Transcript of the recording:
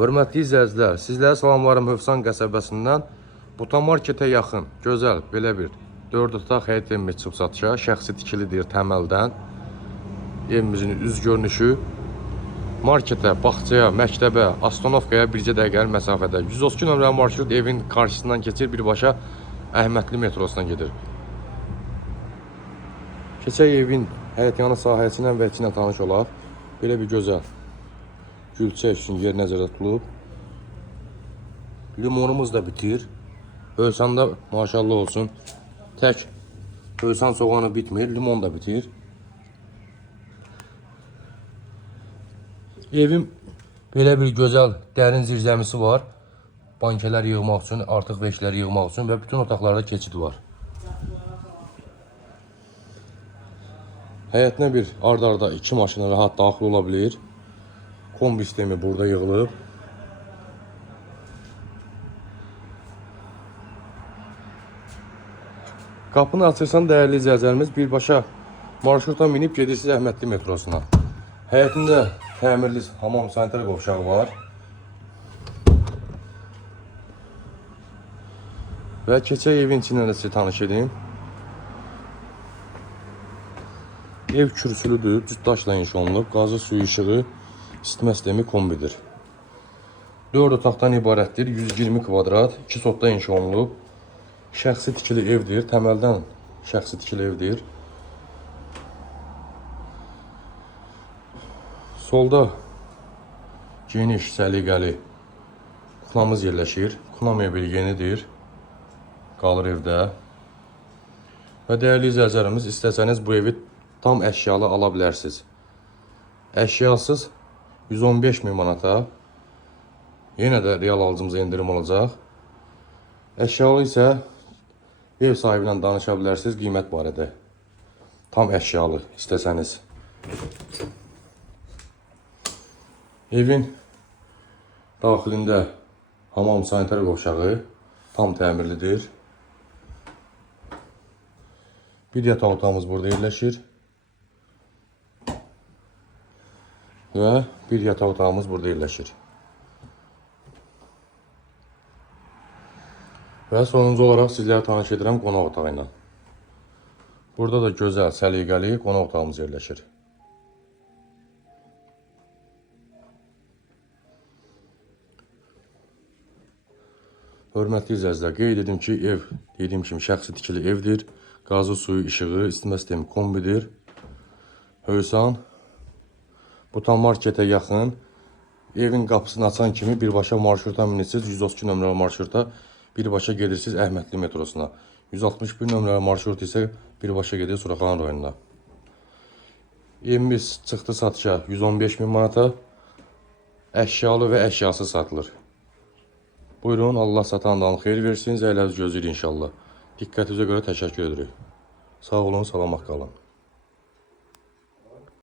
Hörmətli izləyicilər, sizlərə salamlarım Hövsan qəsəbəsindən. Buta marketə yaxın, gözəl, belə bir 4 otaq həyət evimiz çıxıb satışa. Şəxsi tikilidir təməldən. Evimizin üz görünüşü. Marketə, bağçaya, məktəbə, Astanovkaya bircə dəqiqəlik məsafədə. 132 nömrəli marşrut evin qarşısından keçir, birbaşa Əhmədli metrosuna gedir. Keçək evin həyətyanı sahəsindən və içindən tanış olaq. Belə bir gözəl gülçək üçün yer nəzərdə tutulub. Limonumuz da bitir. Hövsanda maşallah olsun. Tək hövsan soğanı bitmir, limon da bitir. Evim belə bir gözəl dərin zirzəmisi var. Bankələr yığmaq üçün, artıq veşləri yığmaq üçün və bütün otaqlarda keçid var. Həyətinə bir ard-arda 2 maşına rahat daxil ola bilir. Kombi sistemi burada yığılıb. Qapını açırsan dəyərli izləyicilərimiz, birbaşa marşrutdan minib gedirsiniz Əhmədli metrosuna. Həyətində təmirli hamam sanitar qovşağı var. Və keçək evin içindən də sizə tanış edeyim. Ev kürsülüdür, cüt daşla inşa olunub, qazı suyu işığı, isitmə sistemi kombidir. 4 otaqdan ibarətdir, 120 kvadrat, 2 sotda inşa olunub. Şəxsi tikili evdir, təməldən şəxsi tikili evdir. Solda geniş, səliqəli kuxnamız yerləşir. Kuxna mebeli yenidir, qalır evdə. Və dəyərli izləyicilərimiz, istəsəniz bu evi tam əşyalı ala bilərsiniz. Əşyasız 115.000 manata. Yenə də real alıcımıza endirim olacaq. Əşyalı isə ev sahibi ilə danışa bilərsiniz qiymət barədə. Tam əşyalı istəsəniz. Evin daxilində hamam sanitar qovşağı tam təmirlidir. Bir yataq otağımız burada yerləşir. Və bir yataq otağımız burada yerləşir. Və sonuncu olaraq sizlərə tanış edirəm qonaq otağı ilə. Burada da gözəl, səliqəli qonaq otağımız yerləşir. Hörmətli izləyicilər, qeyd edim ki, ev dediyim kimi şəxsi tikili evdir. Qazı suyu, işığı, isitmə sistemi kombidir. Hövsan Buta marketə yaxın. Evin qapısını açan kimi birbaşa marşruta minirsiniz. 132 nömrəli marşruta birbaşa gedirsiniz Əhmədli metrosuna. 161 nömrəli marşrut isə birbaşa gedir Suraxan rayonuna. Evimiz çıxdı satışa 115.000 manata. Əşyalı və əşyasız satılır. Buyurun, Allah satandan xeyir versin. Zəyləniz gözləyir inşallah. Diqqətinizə görə təşəkkür edirik. Sağ olun, salamat qalın.